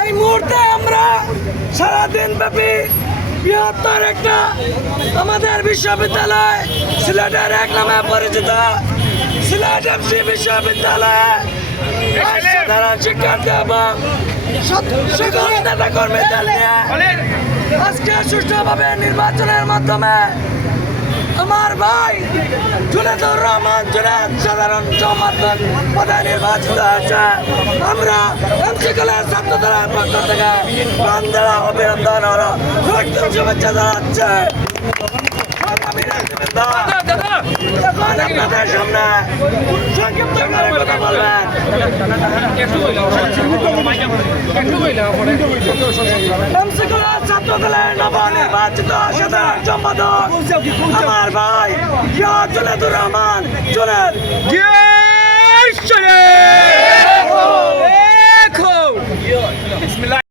এই মুহূর্তে আমরা সারাদিন ব্যাপী বৃহত্তর একটা আমাদের বিশ্ববিদ্যালয় সিলেটের এক নামে পরিচিত সিলেট এমসি বিশ্ববিদ্যালয়ে সাধারণ শিক্ষার্থী এবং সকল নেতা কর্মীদের নিয়ে আজকে সুষ্ঠুভাবে নির্বাচনের মাধ্যমে আমার ভাই জুনেদুর রহমান জুনেদ সাধারণ সম্পাদক পদে নির্বাচিত হয়েছে। আমরা এমসি কলেজ ছাত্র দলের পক্ষ থেকে বান্ধব অভিনন্দন ও শুভেচ্ছা জানাচ্ছে। আপনাদের সামনে সংক্ষিপ্ত করে কথা বলবেন এমসি কলেজ ছাত্র দলের নবনির্বাচিত সাধারণ সম্পাদক আমার ভাই জুনেদুর রহমান জুনেদ।